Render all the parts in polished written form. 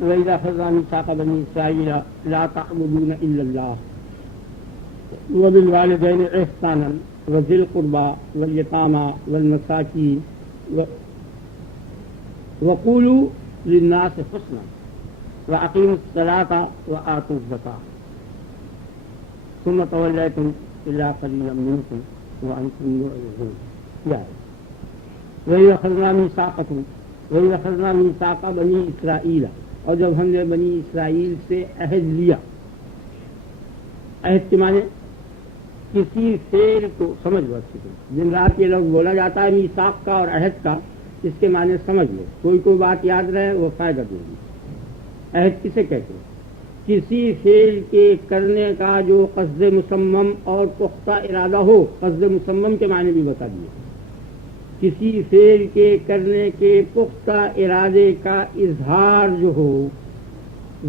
وَإِذَا أَخَذْنَا مِيثَاقَ بَنِي إِسْرَائِيلَ لَا تَعْبُدُونَ إِلَّا اللَّهَ وَبِالْوَالِدَيْنِ إِحْسَانًا وَذِي الْقُرْبَى وَالْيَتَامَى وَالْمَسَاكِينِ وَقُولُوا لِلنَّاسِ حُسْنًا وَأَقِيمُوا الصَّلَاةَ وَآتُوا الزَّكَاةَ ثُمَّ تَوَلَّيْتُمْ إِلَّا قَلِيلًا مِنكُمْ وَأَنتُم مُعْرِضُونَ. وَإِذَا أَخَذْنَا مِيثَاقَ بَنِي إِسْرَائِیلَ، اور جب ہم نے بنی اسرائیل سے عہد لیا. عہد کے معنی کسی فعل کو سمجھ لو اچھی طرح. دن رات یہ لفظ بولا جاتا ہے میثاق کا اور عہد کا، اس کے معنی سمجھ لو. کوئی بات یاد رہے وہ فائدہ دے گی. عہد کسے کہتے ہیں؟ کسی فعل کے کرنے کا جو قصد مصمم اور پختہ ارادہ ہو. قصد مصمم کے معنی بھی بتا دیے. کسی فعل کے کرنے کے پختہ ارادے کا اظہار جو ہو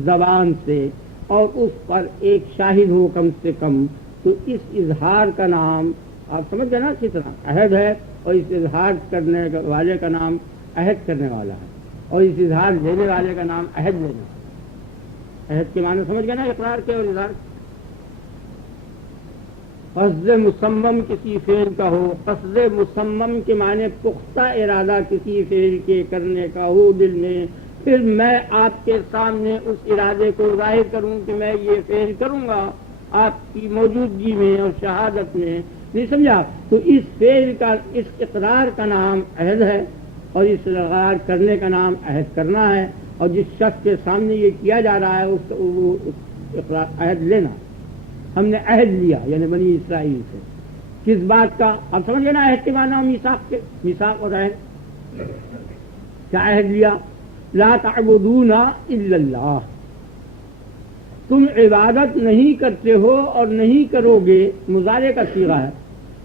زبان سے اور اس پر ایک شاہد ہو کم سے کم، تو اس اظہار کا نام آپ سمجھ گئے نا اسی طرح عہد ہے. اور اس اظہار کرنے والے کا نام عہد کرنے والا ہے، اور اس اظہار دینے والے کا نام عہد لینا. عہد کے معنی سمجھ گئے نا، اقرار کے اور اظہار. قصد مصمم کسی فعل کا ہو. قصد مصمم کے معنی پختہ ارادہ کسی فعل کے کرنے کا ہو دل میں، پھر میں آپ کے سامنے اس ارادے کو ظاہر کروں کہ میں یہ فعل کروں گا آپ کی موجودگی میں اور شہادت میں. نہیں سمجھا؟ تو اس فعل کا، اس اقرار کا نام عہد ہے، اور اس اقرار کرنے کا نام عہد کرنا ہے. اور جس شخص کے سامنے یہ کیا جا رہا ہے اس وہ اقرار عہد لینا. ہم نے عہد لیا یعنی بنی اسرائیل سے. کس بات کا؟ آپ سمجھ گئے نا عہد کے معنی میثاق کے. میثاق اور عہد. کیا عہد لیا؟ لا تعبدون الا اللہ. تم عبادت نہیں کرتے ہو اور نہیں کرو گے. مضارع کا صیغہ ہے.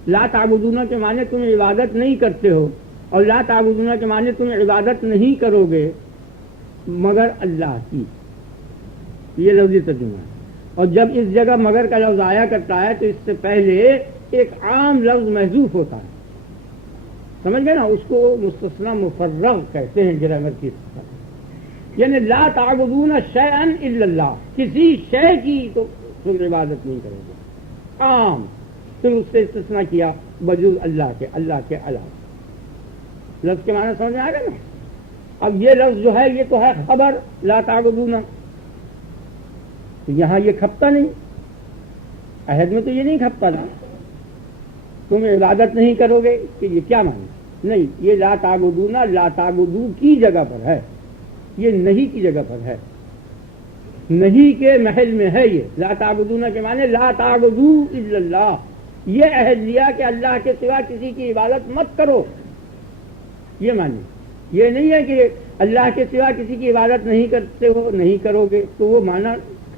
لا تعبدون کے معنی تم عبادت نہیں کرتے ہو، اور لا تعبدون کے معنی تم عبادت نہیں کرو گے مگر اللہ کی. یہ لفظی ترجمہ ہے. اور جب اس جگہ مگر کا لفظ آیا کرتا ہے تو اس سے پہلے ایک عام لفظ محذوف ہوتا ہے. سمجھ گئے نا؟ اس کو مستثنی مفرغ کہتے ہیں گرامر کی. یعنی لا تعبدون شیئا الا اللہ، کسی شے کی تو تم عبادت نہیں کرو گے. عام. پھر اس سے استثناء کیا بجز اللہ کے، اللہ کے علاوہ. لفظ کے معنی سمجھ میں آ گیا نا؟ اب یہ لفظ جو ہے یہ تو ہے خبر لا تعبدون. تو یہاں یہ کھپتا نہیں. عہد میں تو یہ نہیں کھپتا نا تم عبادت نہیں کرو گے کہ یہ کیا معنی؟ نہیں، یہ لا تعبدون لا تعبدو کی جگہ پر ہے، یہ نہیں کی جگہ پر ہے. نہیں کے محل میں ہے. یہ لا تعبدون کے معنی لا تعبدو الا اللہ. یہ عہد لیا کہ اللہ کے سوا کسی کی عبادت مت کرو. یہ معنی. یہ نہیں ہے کہ اللہ کے سوا کسی کی عبادت نہیں کرتے ہو نہیں کرو گے، تو وہ معنی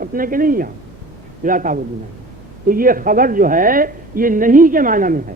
اپنے کے نہیں یہاں لا تعبدون. تو یہ خبر جو ہے یہ نہیں کے معنی میں ہے.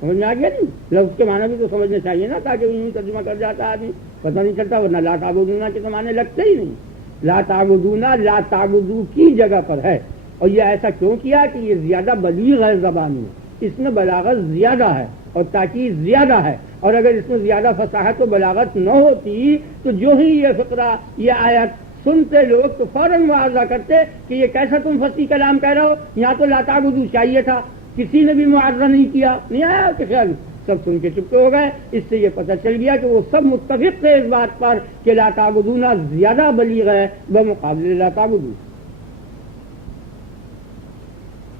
سمجھ میں آ گیا نہیں؟ لفظ کے معنی بھی تو سمجھنے چاہیے نا، تاکہ یوں ترجمہ کر جاتا آدمی پتہ نہیں چلتا. ورنہ لا تعبدون کے تو معنی لگتے ہی نہیں. لا تعبدون لا تعبدو کی جگہ پر ہے. اور یہ ایسا کیوں کیا کہ یہ زیادہ بلیغ ہے زبان میں. اس میں بلاغت زیادہ ہے اور تاکید زیادہ ہے. اور اگر اس میں زیادہ فصاحت و بلاغت نہ ہوتی تو جو ہی یہ فقرہ یہ آیت سنتے لوگ تو فوراً معاوضہ کرتے کہ یہ کیسا تم فصیح کلام کہہ رہے ہو. یہاں تو لا تعبدو چاہیے تھا. کسی نے بھی معاوضہ نہیں کیا. نہیں آیا کہ خیال سب سن کے چپکے ہو گئے. اس سے یہ پتہ چل گیا کہ وہ سب متفق تھے اس بات پر کہ لا تعبدون زیادہ بلیغ ہے بمقابلے لا تعبدو.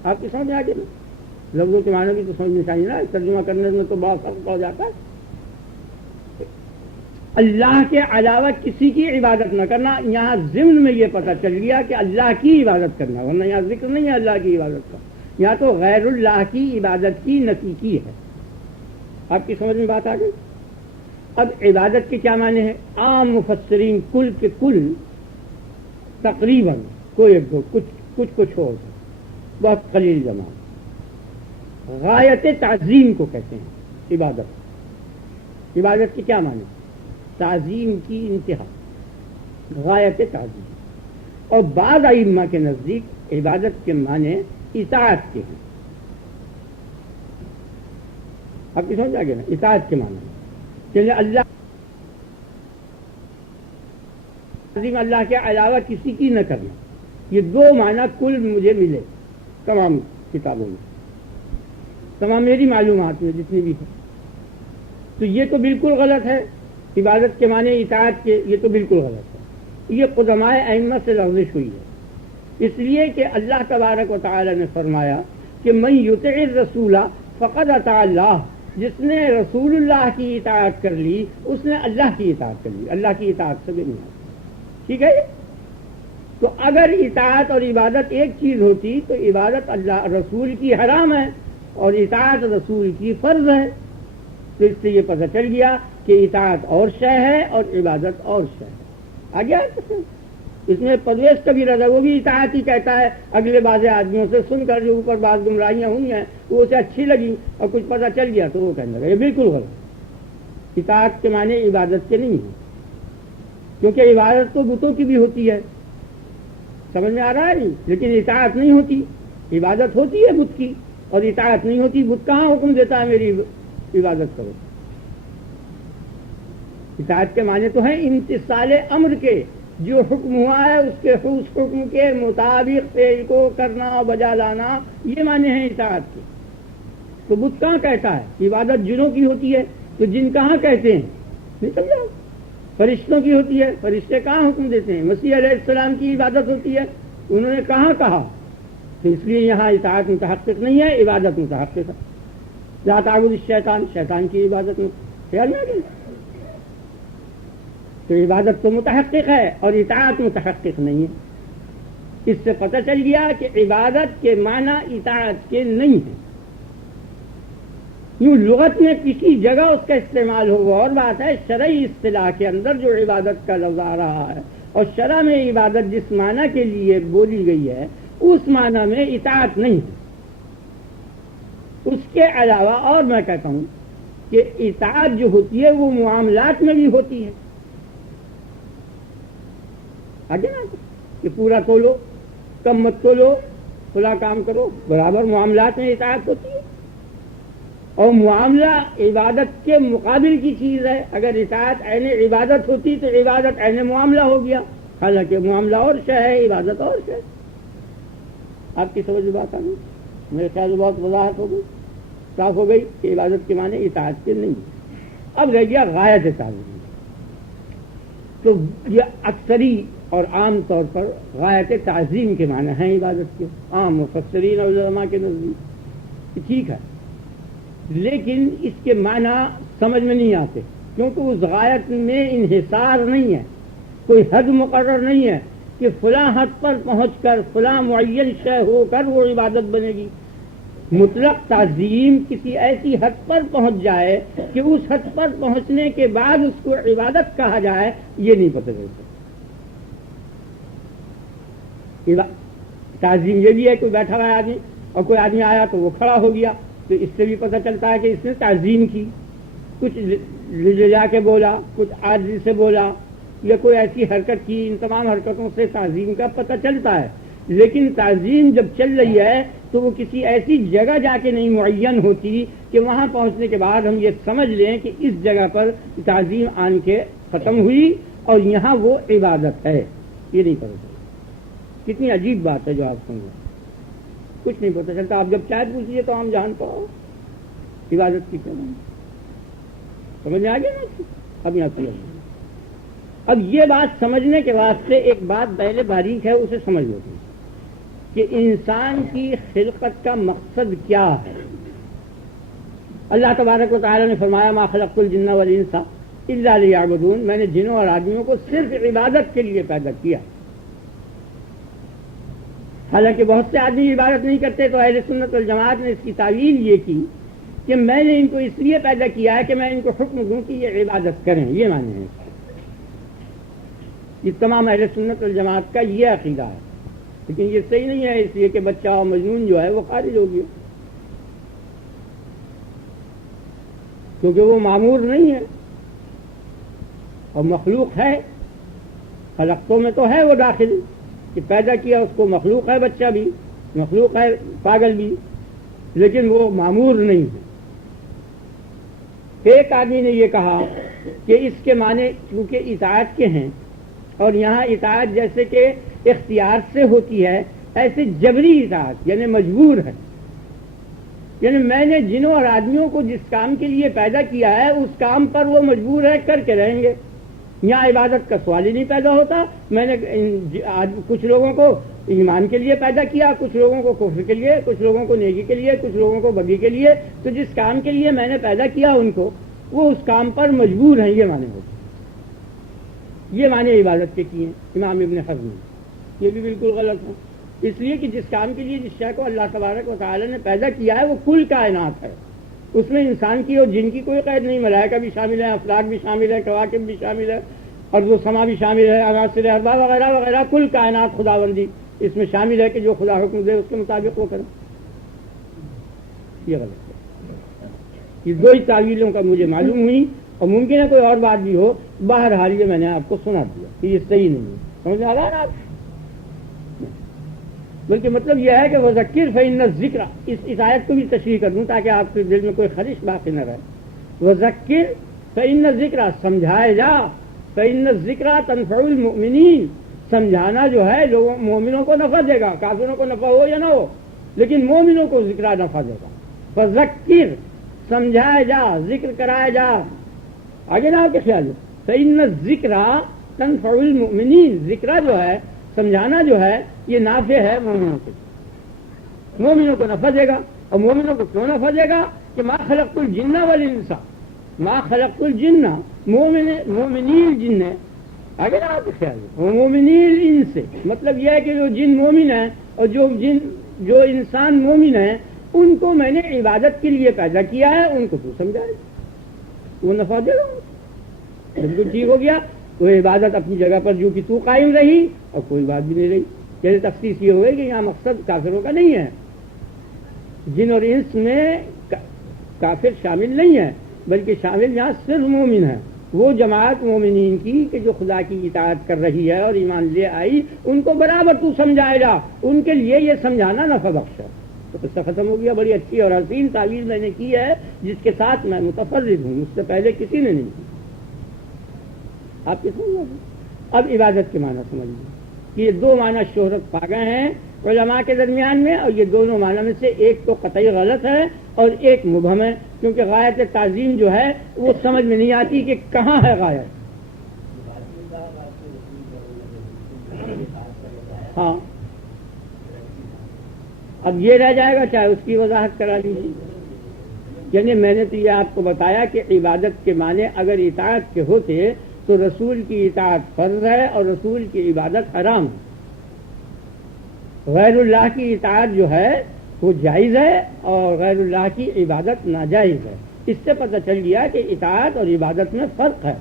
آپ کی سمجھ آ گئی نا؟ لفظوں کے معنی بھی تو سمجھنا چاہیے نا. ترجمہ کرنے میں تو بہت فرق ہو جاتا ہے. اللہ کے علاوہ کسی کی عبادت نہ کرنا. یہاں ضمن میں یہ پتہ چل گیا کہ اللہ کی عبادت کرنا، ورنہ یہاں ذکر نہیں ہے اللہ کی عبادت کا. یہاں تو غیر اللہ کی عبادت کی نفی کی ہے. آپ کی سمجھ میں بات آ گئی؟ اب عبادت کے کیا معنی ہے؟ عام مفسرین کل کے کل تقریباً کوئی ایک دو کچھ کو چھوڑ دیں، بہت قلیل جماعت غایت تعظیم کو کہتے ہیں عبادت. عبادت کے کیا معنی؟ تعظیم کی انتہا، غایت تعظیم. اور بعض ائمہ کے نزدیک عبادت کے معنی اطاعت کے ہیں. آپ کی سمجھ آ گیا نا؟ اطاعت کے معنی کہ اللہ تعظیم اللہ کے علاوہ کسی کی نہ کرنا، یہ دو معنی کل مجھے ملے تمام کتابوں میں، تمام میری معلومات میں جتنی بھی ہے. تو یہ تو بالکل غلط ہے، عبادت کے معنی اطاعت کے، یہ تو بالکل غلط ہے. یہ قدماء ائمہ سے لغزش ہوئی ہے، اس لیے کہ اللہ تبارک و تعالی نے فرمایا کہ من یطع الرسول فقد اطاع اللہ، جس نے رسول اللہ کی اطاعت کر لی اس نے اللہ کی اطاعت کر لی، اللہ کی اطاعت سے بھی نہیں آتی. ٹھیک ہے؟ تو اگر اطاعت اور عبادت ایک چیز ہوتی تو عبادت اللہ رسول کی حرام ہے اور اطاعت رسول کی فرض ہے. تو اس سے یہ پتہ چل گیا کہ اطاعت اور شے ہے اور عبادت اور شے ہے. آگے اس میں پرویز کا بھی رضا، وہ بھی اطاعت ہی کہتا ہے. اگلے بعض آدمیوں سے سن کر جو اوپر بعض گمراہیاں ہوئی ہیں وہ اسے اچھی لگی اور کچھ پتہ چل گیا تو وہ کہنے لگا یہ بالکل غلط. اطاعت کے معنی عبادت کے نہیں ہے، کیونکہ عبادت تو بتوں کی بھی ہوتی ہے، سمجھ میں آ رہا ہے نہیں؟ لیکن اطاعت نہیں ہوتی. عبادت ہوتی ہے بت کی اور اطاعت نہیں ہوتی. بت کہاں حکم دیتا ہے میری عبادت کرو؟ اطاعت کے معنی تو ہیں امتثال امر کے، جو حکم ہوا ہے اس حکم کے مطابق فعل کو کرنا اور بجا لانا، یہ معنی ہیں اطاعت کے. تو بت کہاں کہتا ہے؟ عبادت جنوں کی ہوتی ہے تو جن کہاں کہتے ہیں؟ نہیں سمجھا؟ فرشتوں کی ہوتی ہے، فرشتے کہاں حکم دیتے ہیں؟ مسیح علیہ السلام کی عبادت ہوتی ہے، انہوں نے کہاں کہا؟ تو اس لیے یہاں اطاعت متحقق نہیں ہے، عبادت متحقق ہے. لا تعبد الشیطان، شیطان کی عبادت میں خیال میں آ گئی. تو عبادت تو متحقق ہے اور اطاعت متحقق نہیں ہے. اس سے پتہ چل گیا کہ عبادت کے معنی اطاعت کے نہیں ہے. یوں لغت میں کسی جگہ اس کا استعمال ہو وہ اور بات ہے، شرعی اصطلاح کے اندر جو عبادت کا لفظ آ رہا ہے اور شرع میں عبادت جس معنی کے لیے بولی گئی ہے اس معنی میں اطاعت نہیں ہے. اس کے علاوہ اور میں کہتا ہوں کہ اطاعت جو ہوتی ہے وہ معاملات میں بھی ہوتی ہے. آگے نا کہ پورا تولو کم مت تولو، کھلا کام کرو، برابر معاملات میں اطاعت ہوتی ہے. اور معاملہ عبادت کے مقابل کی چیز ہے. اگر اطاعت عین عبادت ہوتی تو عبادت عین معاملہ ہو گیا، حالانکہ معاملہ اور شے ہے، عبادت اور شے. آپ کی سمجھ بات آ گئی؟ میرے خیال میں بہت وضاحت ہو گئی، صاف ہو گئی کہ عبادت کے معنی اطاعت کے نہیں. اب رہ گیا غایت تعظیم. تو یہ اکثری اور عام طور پر غایت تعظیم کے معنی ہیں عبادت کے، عام مفسرین اور علماء کے نزدیک. ٹھیک ہے، لیکن اس کے معنی سمجھ میں نہیں آتے، کیونکہ اس غایت میں انحصار نہیں ہے، کوئی حد مقرر نہیں ہے کہ فلاں حد پر پہنچ کر فلاں معین شے ہو کر وہ عبادت بنے گی. مطلق تعظیم کسی ایسی حد پر پہنچ جائے کہ اس حد پر پہنچنے کے بعد اس کو عبادت کہا جائے، یہ نہیں پتہ چلتا. تعظیم یہ بھی ہے کوئی بیٹھا ہوا آدمی اور کوئی آدمی آیا تو وہ کھڑا ہو گیا، تو اس سے بھی پتہ چلتا ہے کہ اس نے تعظیم کی، کچھ لجا کے بولا، کچھ عاجزی سے بولا یا کوئی ایسی حرکت کی. ان تمام حرکتوں سے تعظیم کا پتہ چلتا ہے. لیکن تعظیم جب چل رہی ہے تو وہ کسی ایسی جگہ جا کے نہیں معین ہوتی کہ وہاں پہنچنے کے بعد ہم یہ سمجھ لیں کہ اس جگہ پر تعظیم آن کے ختم ہوئی اور یہاں وہ عبادت ہے. یہ نہیں پتہ چلتا. کتنی عجیب بات ہے جو آپ سن رہے، کچھ نہیں پتہ چلتا. آپ جب چاہے پوچھیے تو ہم جان پاؤ عبادت کی کیا نہیں. سمجھ میں آ گیا نا؟ اب یہاں سمجھ. اب یہ بات سمجھنے کے واسطے ایک بات پہلے باریک ہے، اسے سمجھ لو کہ انسان کی خلقت کا مقصد کیا ہے. اللہ تبارک و تعالی نے فرمایا ما خلقت الجن والانس الا لیعبدون، میں نے جنوں اور آدمیوں کو صرف عبادت کے لیے پیدا کیا. حالانکہ بہت سے آدمی عبادت نہیں کرتے تو اہل سنت والجماعت نے اس کی تعویل یہ کی کہ میں نے ان کو اس لیے پیدا کیا ہے کہ میں ان کو حکم دوں کہ یہ عبادت کریں. یہ معنی ہے یہ تمام اہل سنت والجماعت کا یہ عقیدہ ہے. لیکن یہ صحیح نہیں ہے، اس لیے کہ بچہ اور مجنون جو ہے وہ خارج ہو گیا، کیونکہ وہ معمور نہیں ہے اور مخلوق ہے. خلقتوں میں تو ہے وہ داخل کہ پیدا کیا اس کو، مخلوق ہے، بچہ بھی مخلوق ہے، پاگل بھی، لیکن وہ معمور نہیں ہے. ایک آدمی نے یہ کہا کہ اس کے معنی چونکہ اطاعت کے ہیں اور یہاں اطاعت جیسے کہ اختیار سے ہوتی ہے، ایسے جبری اطاعت یعنی مجبور ہے، یعنی میں نے جنوں اور آدمیوں کو جس کام کے لیے پیدا کیا ہے اس کام پر وہ مجبور ہے، کر کے رہیں گے۔ یہاں عبادت کا سوال ہی نہیں پیدا ہوتا۔ میں نے کچھ لوگوں کو ایمان کے لیے پیدا کیا، کچھ لوگوں کو کفر کے لیے، کچھ لوگوں کو نیکی کے لیے، کچھ لوگوں کو بدی کے لیے، تو جس کام کے لیے میں نے پیدا کیا ان کو، وہ اس کام پر مجبور ہیں، یہ معنی ہوتے ہیں۔ یہ معنی عبادت کے کیے ہیں امام ابن حزم نے، یہ بھی بالکل غلط ہے، اس لیے کہ جس کام کے لیے جس شے کو اللہ تبارک و تعالی نے پیدا کیا ہے وہ کل کائنات ہے، اس میں انسان کی اور جن کی کوئی قید نہیں، ملائکہ بھی شامل ہے، افلاک بھی شامل ہے، کواکب بھی شامل ہے، اور وہ سما بھی شامل ہے، عناصر اربع وغیرہ وغیرہ، کل کائنات خداوندی اس میں شامل ہے کہ جو خدا حکم دے اس کے مطابق وہ کریں۔ یہ غلط ہے۔ یہ دو ہی تعویلوں کا مجھے معلوم ہوئی، اور ممکن ہے کوئی اور بات بھی ہو، بہرحال یہ میں نے آپ کو سنا دیا کہ یہ صحیح نہیں ہے۔ سمجھ آ رہا ہے نا آپ؟ بلکہ مطلب یہ ہے کہ وذکر فإن الذکر، اس آیت کو بھی تشریح کر دوں تاکہ آپ کے دل میں کوئی خدش باقی نہ رہے۔ وذکر فإن الذکر، سمجھائے جا، فإن الذکر تنفع المؤمنین، سمجھانا جو ہے لوگوں مومنوں کو نفع دے گا، کافروں کو نفع ہو یا نہ ہو، لیکن مومنوں کو ذکر نفع دے گا۔ فذکر، سمجھائے جا، ذکر کرائے جا، آگے نہ آپ کے خیال ہے فإن الذکر تنفع المؤمنین، ذکر جو ہے، سمجھانا جو ہے، یہ نافع ہے مومنوں کے، مومنوں کو نفع دے گا۔ اور مومنوں کو کیوں نفع دے گا؟ کہ ما خلقت الجن والانس، ما خلقت الجن، مومنین جن ہے، آگے نا آپ کے خیال ہے مومنین ان سے، مطلب یہ ہے کہ جو جن مومن ہیں اور جو انسان مومن ہیں ان کو میں نے عبادت کے لیے پیدا کیا ہے، ان کو تو سمجھائے، وہ نفع دے گا، بالکل ٹھیک ہو گیا۔ وہ عبادت اپنی جگہ پر جو کہ تو قائم رہی اور کوئی بات بھی نہیں رہی۔ یعنی تخصیص یہ ہوئے کہ یہاں مقصد کافروں کا نہیں ہے، جن اور انس میں کافر شامل نہیں ہے، بلکہ شامل یہاں صرف مومن ہے، وہ جماعت مومنین کی کہ جو خدا کی اطاعت کر رہی ہے اور ایمان لے آئی، ان کو برابر تو سمجھائے گا، ان کے لیے یہ سمجھانا نفع بخش ہے۔ تو قصہ ختم ہو گیا۔ بڑی اچھی اور حسین تعویل میں نے کی ہے جس کے ساتھ میں متفرد ہوں، مجھ سے پہلے کسی نے نہیں کی۔ آپ کس میں؟ اب عبادت کے معنی سمجھ لیں، یہ دو معنی شہرت پا گئے ہیں علماء کے درمیان میں، اور یہ دونوں معنی میں سے ایک تو قطعی غلط ہے اور ایک مبہم ہے، کیونکہ غایت تعظیم جو ہے وہ سمجھ میں نہیں آتی کہ کہاں ہے غایت۔ ہاں، اب یہ رہ جائے گا، چاہے اس کی وضاحت کرا لیجیے۔ یعنی میں نے تو یہ آپ کو بتایا کہ عبادت کے معنی اگر اطاعت کے ہوتے تو رسول کی اطاعت فرض ہے اور رسول کی عبادت حرام ہے، غیر اللہ کی اطاعت جو ہے وہ جائز ہے اور غیر اللہ کی عبادت ناجائز ہے۔ اس سے پتہ چل گیا کہ اطاعت اور عبادت میں فرق ہے۔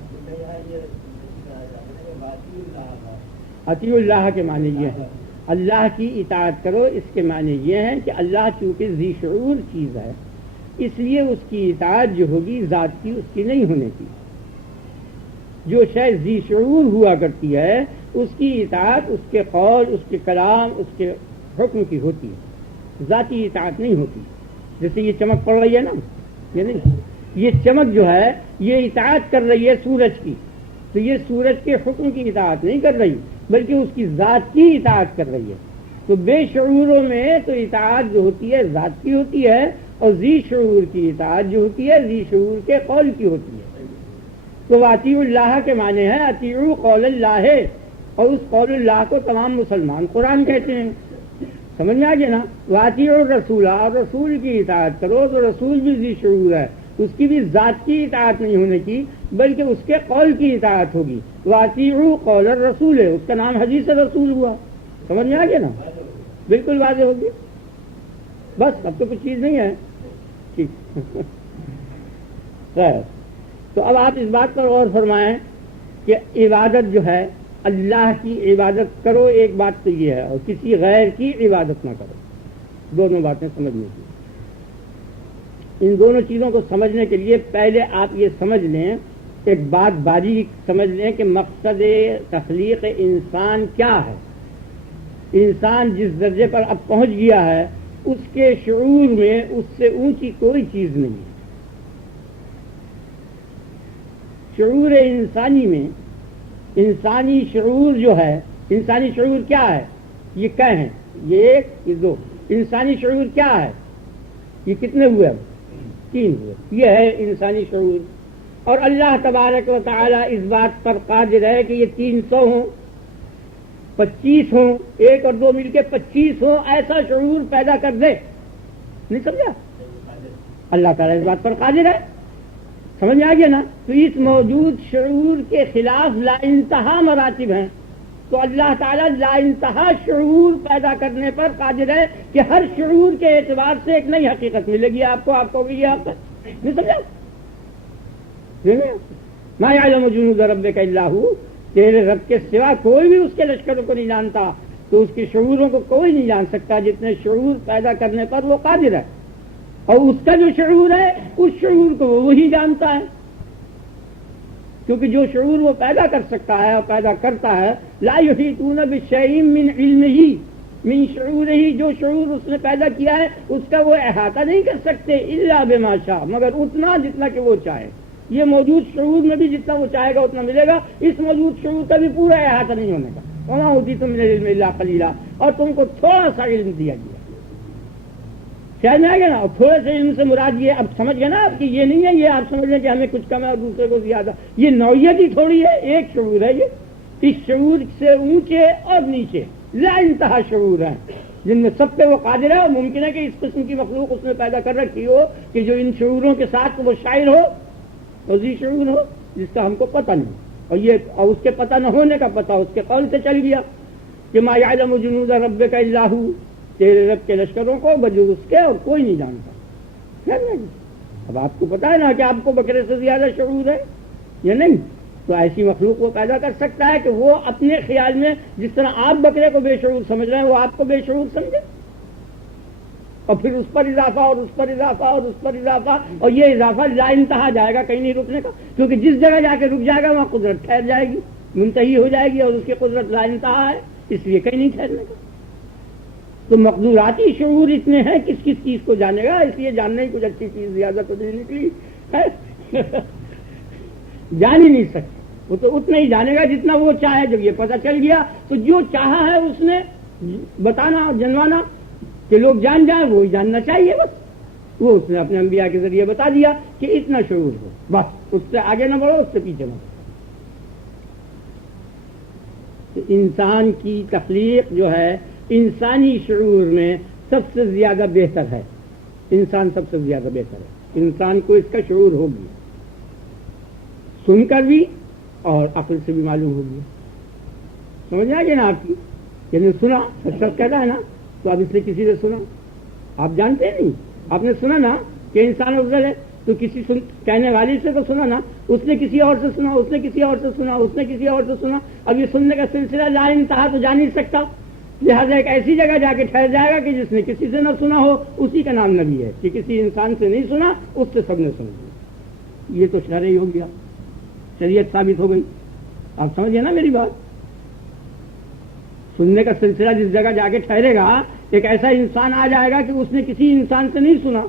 اطیع اللہ کے معنی یہ ہے، اللہ کی اطاعت کرو، اس کے معنی یہ ہیں کہ اللہ چونکہ ذی شعور چیز ہے، اس لیے اس کی اطاعت جو ہوگی ذات کی اس کی نہیں ہونے کی۔ جو شے ذی شعور ہوا کرتی ہے اس کی اطاعت اس کے قول، اس کے کلام، اس کے حکم کی ہوتی ہے، ذاتی اطاعت نہیں ہوتی۔ جیسے یہ چمک پڑ رہی ہے نا، یہ نہیں، یہ چمک جو ہے یہ اطاعت کر رہی ہے سورج کی، تو یہ سورج کے حکم کی اطاعت نہیں کر رہی بلکہ اس کی ذات کی اطاعت کر رہی ہے۔ تو بے شعوروں میں تو اطاعت جو ہوتی ہے ذات کی ہوتی ہے، اور ذی شعور کی اطاعت جو ہوتی ہے ذی شعور کے قول کی ہوتی ہے۔ تو اطیعوا اللہ کے معنی ہے اطیعوا قول اللہ، اور اس قول اللہ کو تمام مسلمان قرآن کہتے ہیں۔ سمجھ میں آ گیا نا؟ واطیعوا الرسول، اور رسول کی اطاعت کرو، تو رسول بھی ذی شعور ہے، اس کی بھی ذات کی اطاعت نہیں ہونے کی بلکہ اس کے قول کی اطاعت ہوگی۔ واطیعوا قول الرسول ہے، اس کا نام حدیث رسول ہوا۔ سمجھ میں آ گیا نا؟ بالکل واضح ہو گیا۔ بس اب تو کچھ چیز نہیں ہے، ٹھیک خیر۔ تو اب آپ اس بات پر غور فرمائیں کہ عبادت جو ہے اللہ کی عبادت کرو، ایک بات تو یہ ہے، اور کسی غیر کی عبادت نہ کرو، دونوں باتیں سمجھنے کی۔ ان دونوں چیزوں کو سمجھنے کے لیے پہلے آپ یہ سمجھ لیں، ایک بات باریک سمجھ لیں کہ مقصد تخلیق انسان کیا ہے۔ انسان جس درجے پر اب پہنچ گیا ہے اس کے شعور میں اس سے اونچی کوئی چیز نہیں ہے۔ شعور انسانی میں انسانی شعور جو ہے، انسانی شعور کیا ہے؟ یہ کیا ہیں؟ یہ ایک، یہ دو۔ انسانی شعور کیا ہے؟ یہ کتنے ہوئے؟ 3 ہوئے۔ یہ ہے انسانی شعور۔ اور اللہ تبارک و تعالی اس بات پر قادر ہے کہ یہ 300 ہوں، 25 ہوں، 1 اور 2 مل کے 25 ہوں، ایسا شعور پیدا کر دے۔ نہیں سمجھا؟ اللہ تعالیٰ اس بات پر قادر ہے۔ سمجھ میں آ گیا نا؟ تو اس موجود شعور کے خلاف لا انتہا مراتب ہیں، تو اللہ تعالیٰ لا انتہا شعور پیدا کرنے پر قادر ہے کہ ہر شعور کے اعتبار سے ایک نئی حقیقت ملے گی آپ کو بھی یہ آپ نہیں سمجھا؟ ما یعلم جنود ربک الا ھو، تیرے رب کے سوا کوئی بھی اس کے لشکروں کو نہیں جانتا، تو اس کے شعوروں کو کوئی نہیں جان سکتا جتنے شعور پیدا کرنے پر وہ قادر ہے۔ اور اس کا جو شعور ہے اس شعور کو وہی جانتا ہے، کیونکہ جو شعور وہ پیدا کر سکتا ہے اور پیدا کرتا ہے، لا یحیطون بشیء من علمہ من شعورہ، جو شعور اس نے پیدا کیا ہے اس کا وہ احاطہ نہیں کر سکتے الا بما شاء، مگر اتنا جتنا کہ وہ چاہے۔ یہ موجود شعور میں بھی جتنا وہ چاہے گا اتنا ملے گا، اس موجود شعور کا بھی پورا احاطہ نہیں ہونے کا۔ وما اوتیتم من العلم الا قلیلا، اور تم کو تھوڑا سا علم دیا گیا۔ شاید میں آ گیا نا؟ اور تھوڑے سے علم سے مراد یہ، اب سمجھ گئے نا آپ کی، یہ نہیں ہے یہ آپ سمجھ لیں کہ ہمیں کچھ کم ہے اور دوسرے کو زیادہ، یہ نوعیت ہی تھوڑی ہے، ایک شعور ہے یہ۔ اس شعور سے اونچے اور نیچے لا انتہا شعور ہیں جن میں سب پہ وہ قادر ہے، اور ممکن ہے کہ اس قسم کی مخلوق اس نے پیدا کر رکھی ہو کہ جو ان شعوروں کے ساتھ وہ شاعر ہو، وزی شعور ہو جس کا ہم کو پتہ نہیں، اور اس کے پتہ نہ ہونے کا پتہ اس کے قول سے چل گیا کہ ما یعلم جنود ربک الا ھو، تیرے رب کے لشکروں کو بجز اس کے اور کوئی نہیں جانتا۔ اب آپ کو پتا ہے نا کہ آپ کو بکرے سے زیادہ شعور ہے یا نہیں؟ تو ایسی مخلوق وہ پیدا کر سکتا ہے کہ وہ اپنے خیال میں جس طرح آپ بکرے کو بے شعور سمجھ رہے ہیں وہ آپ کو بے شعور سمجھے، اور پھر اس پر اضافہ اور اس پر اضافہ اور اس پر اضافہ، اور یہ اضافہ لا انتہا جائے گا، کہیں نہیں رکنے کا، کیونکہ جس جگہ جا کے رک جائے گا وہاں قدرت ٹھہر جائے گی، منتہی ہو جائے گی، اور اس کی قدرت لا انتہا ہے، اس لیے کہیں نہیں ٹھہرنے کا۔ تو مقدوراتی شعور اتنے ہیں، کس کس چیز کو جانے گا، اس لیے جاننے کی کچھ اچھی چیز زیادہ تو نہیں نکلی ہے جان ہی نہیں سکتے، وہ تو اتنا ہی جانے گا جتنا وہ چاہے۔ جب یہ پتہ چل گیا تو جو چاہا ہے اس نے بتانا، جنوانا کہ لوگ جان جائیں، وہی جاننا چاہیے بس، وہ اس نے اپنے انبیاء کے ذریعے بتا دیا کہ اتنا شعور ہو، بس اس سے آگے نہ بڑھو، اس سے پیچھے نہ بڑھو۔ انسان کی تخلیق جو ہے انسانی شعور میں سب سے زیادہ بہتر ہے، انسان سب سے زیادہ بہتر ہے، انسان کو اس کا شعور ہو گیا، سن کر بھی اور عقل سے بھی معلوم ہو گیا۔ سمجھ آ گیا نا آپ کی؟ یعنی سنا، شخص کہتا ہے نا تو اب اس نے کسی سے سنا، آپ جانتے نہیں، آپ نے سنا نا کہ انسان افضل ہے، تو کسی کہنے والی سے تو سنا نا، اس نے کسی اور سے سنا، اس نے کسی اور سے سنا، اس نے کسی اور سے سنا، اب یہ سننے کا سلسلہ لا انتہا تو جا نہیں سکتا، لہٰذا ایک ایسی جگہ جا کے ٹھہر جائے گا کہ جس نے کسی سے نہ سنا ہو اسی کا نام نبی ہے، کہ کسی انسان سے نہیں سنا اس سے سب نے سن لیا۔ یہ تو شرعی ہو گیا، شریعت ثابت ہو گئی۔ آپ سمجھے نا میری بات؟ سننے کا سلسلہ جس جگہ جا کے ٹھہرے گا، ایک ایسا انسان آ جائے گا کہ اس نے کسی انسان سے نہیں سنا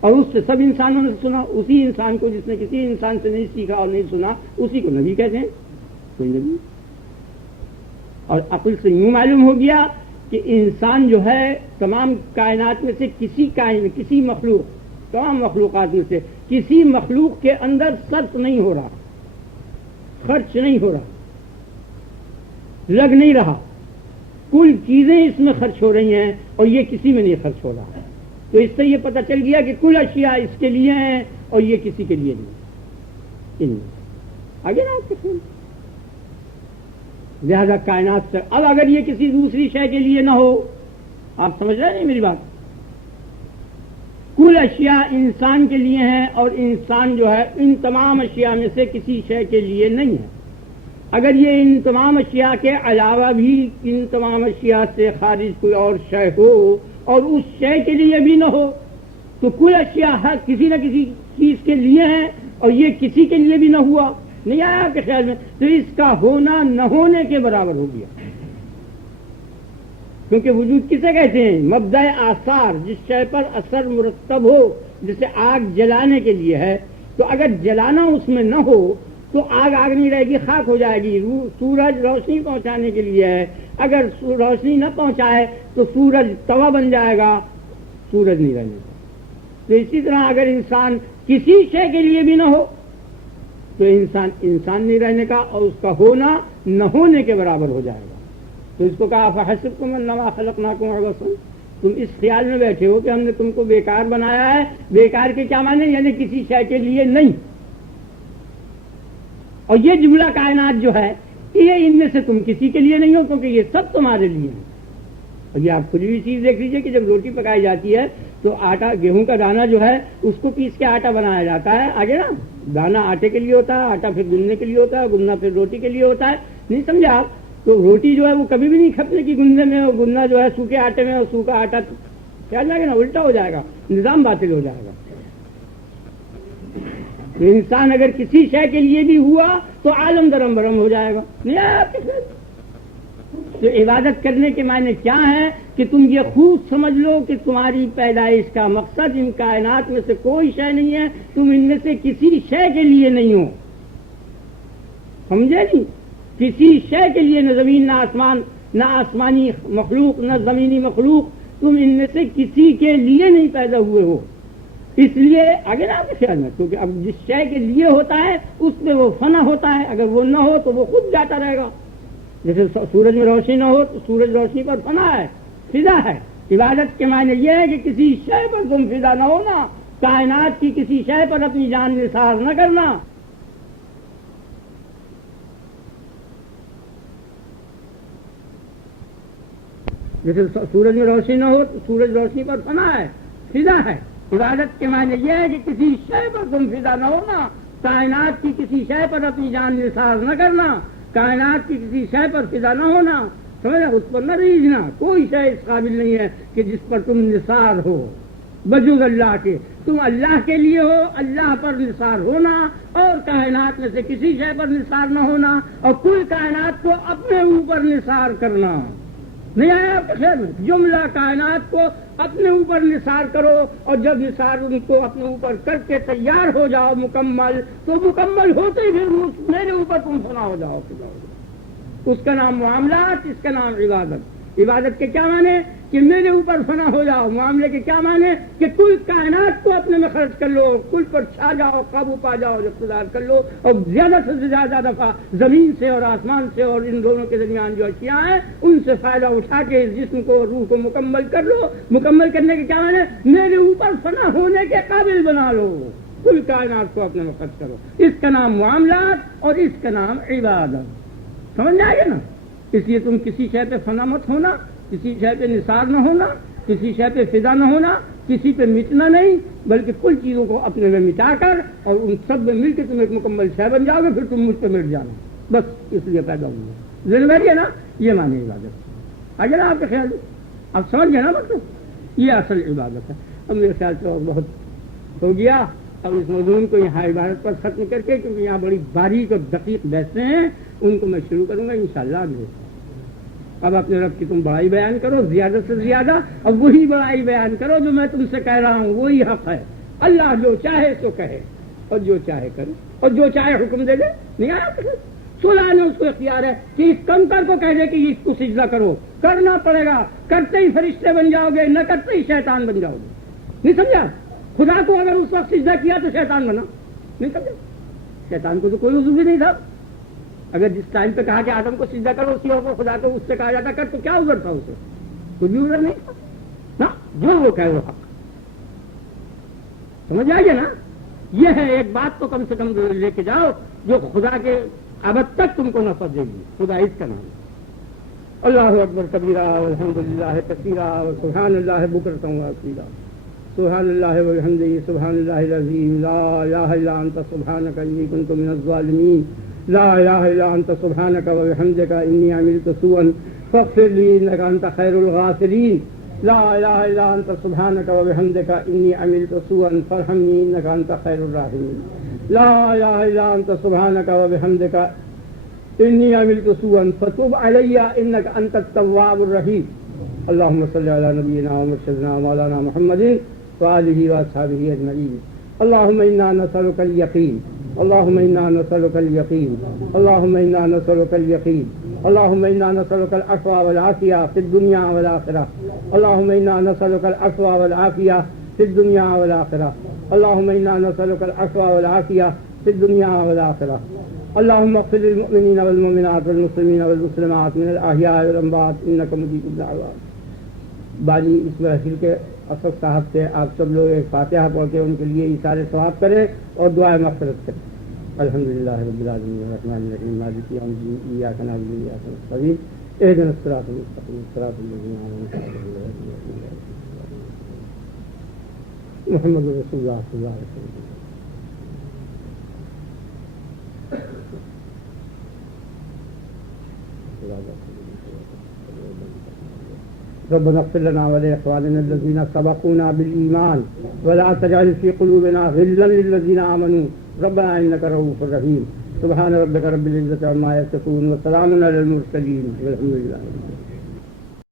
اور اس سے سب انسانوں نے سنا، اسی انسان کو جس نے کسی انسان سے نہیں سیکھا اور نہیں سنا اسی کو نبی کہتے ہیں، کوئی نبی۔ اور عقل سے یوں معلوم ہو گیا کہ انسان جو ہے تمام کائنات میں سے کسی مخلوق، تمام مخلوقات میں سے کسی مخلوق کے اندر صرف نہیں ہو رہا، خرچ نہیں ہو رہا، لگ نہیں رہا، کل چیزیں اس میں خرچ ہو رہی ہیں اور یہ کسی میں نہیں خرچ ہو رہا ہے۔ تو اس سے یہ پتہ چل گیا کہ کل اشیاء اس کے لیے ہیں اور یہ کسی کے لیے نہیں۔ آگے نا آپ کے خیال، لہذا کائنات سے اب اگر یہ کسی دوسری شے کے لیے نہ ہو، آپ سمجھ رہے ہیں میری بات؟ کل اشیاء انسان کے لیے ہیں اور انسان جو ہے ان تمام اشیاء میں سے کسی شے کے لیے نہیں ہے۔ اگر یہ ان تمام اشیاء کے علاوہ بھی ان تمام اشیاء سے خارج کوئی اور شے ہو اور اس شے کے لیے بھی نہ ہو تو کل اشیاء کسی نہ کسی چیز کے لیے ہیں اور یہ کسی کے لیے بھی نہ ہوا، نہیں آیا آپ کے خیال میں؟ تو اس کا ہونا نہ ہونے کے برابر ہو گیا، کیونکہ وجود کسے کہتے ہیں؟ مبدأ آثار، جس شے پر اثر مرتب ہو، جسے آگ جلانے کے لیے ہے، تو اگر جلانا اس میں نہ ہو تو آگ نہیں رہے گی، خاک ہو جائے گی. سورج روشنی پہنچانے کے لیے ہے، اگر روشنی نہ پہنچائے تو سورج توا بن جائے گا، سورج نہیں رہنے کا. تو اسی طرح اگر انسان کسی شے کے لیے بھی نہ ہو تو انسان نہیں رہنے کا، اور اس کا ہونا نہ ہونے کے برابر ہو جائے گا. تو اس کو کہا فحسبتم انما خلقناکم عبثا، تم اس خیال میں بیٹھے ہو کہ ہم نے تم کو بیکار بنایا ہے. بیکار کے کیا معنی؟ یعنی کسی شے کے لیے نہیں. اور یہ جملہ کائنات جو ہے یہ ان میں سے تم کسی کے لیے نہیں ہو، کیونکہ یہ سب تمہارے لیے ہیں. اور یہ آپ کچھ بھی چیز دیکھ لیجئے کہ جب روٹی پکائی جاتی ہے تو آٹا، گیہوں کا دانہ جو ہے اس کو پیس کے آٹا بنایا جاتا ہے. آگے نا دانہ آٹے کے لیے ہوتا ہے، آٹا پھر گننے کے لیے ہوتا ہے، گننا پھر روٹی کے لیے ہوتا ہے. نہیں سمجھا آپ؟ تو روٹی جو ہے وہ کبھی بھی نہیں کھپنے کی گننے میں، اور گننا جو ہے سوکھے آٹے میں، اور سوکھا آٹا کیا جائے گا نا، الٹا ہو جائے گا، نظام باطل ہو جائے گا. تو انسان اگر کسی شے کے لیے بھی ہوا تو عالم درم برم ہو جائے گا. نہیں آیا آپ کے ساتھ؟ تو عبادت کرنے کے معنی کیا ہے کہ تم یہ خوب سمجھ لو کہ تمہاری پیدائش کا مقصد ان کائنات میں سے کوئی شے نہیں ہے، تم ان میں سے کسی شے کے لیے نہیں ہو. سمجھے نہیں؟ کسی شے کے لیے، نہ زمین، نہ آسمان، نہ آسمانی مخلوق، نہ زمینی مخلوق، تم ان میں سے کسی کے لیے نہیں پیدا ہوئے ہو. اس لیے اگر آپ کے خیال میں، کیونکہ اب جس شے کے لیے ہوتا ہے اس میں وہ فنا ہوتا ہے، اگر وہ نہ ہو تو وہ خود جاتا رہے گا. جیسے سورج میں روشنی نہ ہو تو سورج روشنی پر فنا ہے، فضا ہے. عبادت کے معنی یہ ہے کہ کسی شے پر تم فضا نہ ہونا، کائنات کی کسی شے پر اپنی جان نثار نہ کرنا. جیسے سورج میں روشنی نہ ہو تو سورج روشنی پر فنا ہے، فضا ہے. عبادت کے معنی یہ ہے کہ کسی شے پر تم فضا نہ ہونا، کائنات کی کسی شے پر اپنی جان نثار نہ کرنا، کائنات کی کسی شے پر فضا نہ ہونا، سمجھا، اس پر نہ ریجھنا. کوئی شے اس قابل نہیں ہے کہ جس پر تم نثار ہو بجز اللہ کے. تم اللہ کے لیے ہو، اللہ پر نثار ہونا، اور کائنات میں سے کسی شے پر نثار نہ ہونا، اور کل کائنات کو اپنے اوپر نثار کرنا. نہیں آیا آپ کے خیر میں؟ جملہ کائنات کو اپنے اوپر نثار کرو، اور جب نثار ان کو اپنے اوپر کر کے تیار ہو جاؤ مکمل، تو مکمل ہوتے ہی پھر میرے اوپر تم فنا ہو جاؤ. اس کا نام معاملات، اس کا نام عبادت. عبادت کے کیا معنی؟ کہ میرے اوپر فنا ہو جاؤ. معاملے کے کیا معنی؟ کہ کل کائنات کو اپنے میں خرچ کر لو، کل پر چھا جاؤ، قابو پا جاؤ، اقتدار کر لو، اور زیادہ سے زیادہ دفعہ زمین سے اور آسمان سے اور ان دونوں کے درمیان جو اشیاء ہیں ان سے فائدہ اٹھا کے اس جسم کو، روح کو مکمل کر لو. مکمل کرنے کے کیا معنی؟ میرے اوپر فنا ہونے کے قابل بنا لو، کل کائنات کو اپنے میں خرچ کرو. اس کا نام معاملات اور اس کا نام عبادت. سمجھ جائے گا نا؟ اس لیے تم کسی شے پہ فنا مت ہونا، کسی شے پہ نثار نہ ہونا، کسی شے پہ فدا نہ ہونا، کسی پہ مٹنا نہیں، بلکہ کل چیزوں کو اپنے میں مٹا کر اور ان سب میں مل کے تم ایک مکمل شے بن جاؤ گے، پھر تم مجھ پہ مٹ جانا. بس اس لیے پیدا ہوئی ذہن میں ہے نا. یہ معنی عبادت. آگے نا آپ کے خیال اب سمجھ گئے نا مطلب؟ یہ اصل عبادت ہے. اب میرے خیال سے اور بہت ہو گیا. اب اس موضوع کو یہاں عبادت پر ختم کر کے، کیونکہ یہاں بڑی باریک اور دقیق بحثیں ہیں، ان کو میں شروع کروں گا انشاءاللہ اگلے. اب اپنے رب کی تم بڑائی بیان کرو زیادہ سے زیادہ، اور وہی بڑائی بیان کرو جو میں تم سے کہہ رہا ہوں، وہی حق ہے. اللہ جو چاہے سو کہے اور جو چاہے کرے اور جو چاہے حکم دے دے. نہیں آیا سنا نے اس کو اختیار ہے کہ اس کنکر کو کہہ دے کہ اس کو سجدہ کرو، کرنا پڑے گا. کرتے ہی فرشتے بن جاؤ گے، نہ کرتے ہی شیطان بن جاؤ گے. نہیں سمجھا؟ خدا کو اگر اس وقت سجدہ کیا تو شیطان بنا. نہیں سمجھا؟ شیطان کو تو کوئی عذر بھی نہیں تھا. اگر جس ٹائم پہ کہا کہ آدم کو سجدہ کرو، اسی کو خدا کو اس سے کہا جاتا کر، تو کیا عذر تھا اسے؟ کچھ بھی عذر نہیں تھا نا. جو وہ کہے وہ حق. سمجھ آئیے نا؟ یہ ہے ایک بات تو کم سے کم لے کے جاؤ جو خدا کے ابد تک تم کو نفع دے گی. خدا اس کا نام ہے. اللہ اکبر کبیرہ والحمدللہ کثیرہ وسبحان اللہ بکرۃ واصیلا. سبحان اللہ وبحمدہ سبحان اللہ العظیم. لا الہ الا انت سبحانک انی کنت من الظالمین. لا الہ الا انت سبحانک وبحمدک انی عملت سوءا فاغفر لی انک انت خیر الغافرین. لا الہ الا انت سبحانک وبحمدک انی عملت سوءا فارحمنی انک انت خیر الراحمین. لا الہ الا انت سبحانک وبحمدک انی عملت سوءا فتب علی انک انت التواب الرحیم. اللهم صل على نبينا ومرشدنا مولانا محمد وآله وأصحابه أجمعين. اللهم إنا نسألك اليقين اللهم إنا نسألك اليقين، اللهم إنا نسألك اليقين، اللهم إنا نسألك العفو والعافية في الدنيا والآخرة، اللهم إنا نسألك العفو والعافية في الدنيا والآخرة، اللهم إنا نسألك العفو والعافية في الدنيا والآخرة. اللهم اغفر للمؤمنين والمؤمنات والمسلمين والمسلمات من الأحياء والأموات إنك مجيب الدعوات. بانی اس محفل کے اسد صاحب سے آپ سب لوگ ایک فاتحہ پڑھ کے ان کے لیے اشارے ثواب کریں اور دعائیں مغفرت کریں. الحمدللہ رب العالمین الرحمن الرحیم مالک یوم الدین ایاک نعبد و ایاک نستعین اهدنا الصراط المستقیم صراط الذین انعمت علیہم محمد رسول اللہ صلی اللہ علیہ وسلم. ربنا اغفر لنا ولإخواننا الذين سبقونا بالإيمان ولا تجعل في قلوبنا غلا للذين آمنوا ربنا إنك رؤوف رحيم. سبحان ربك رب العزة عما يصفون وسلام على المرسلين والحمد لله.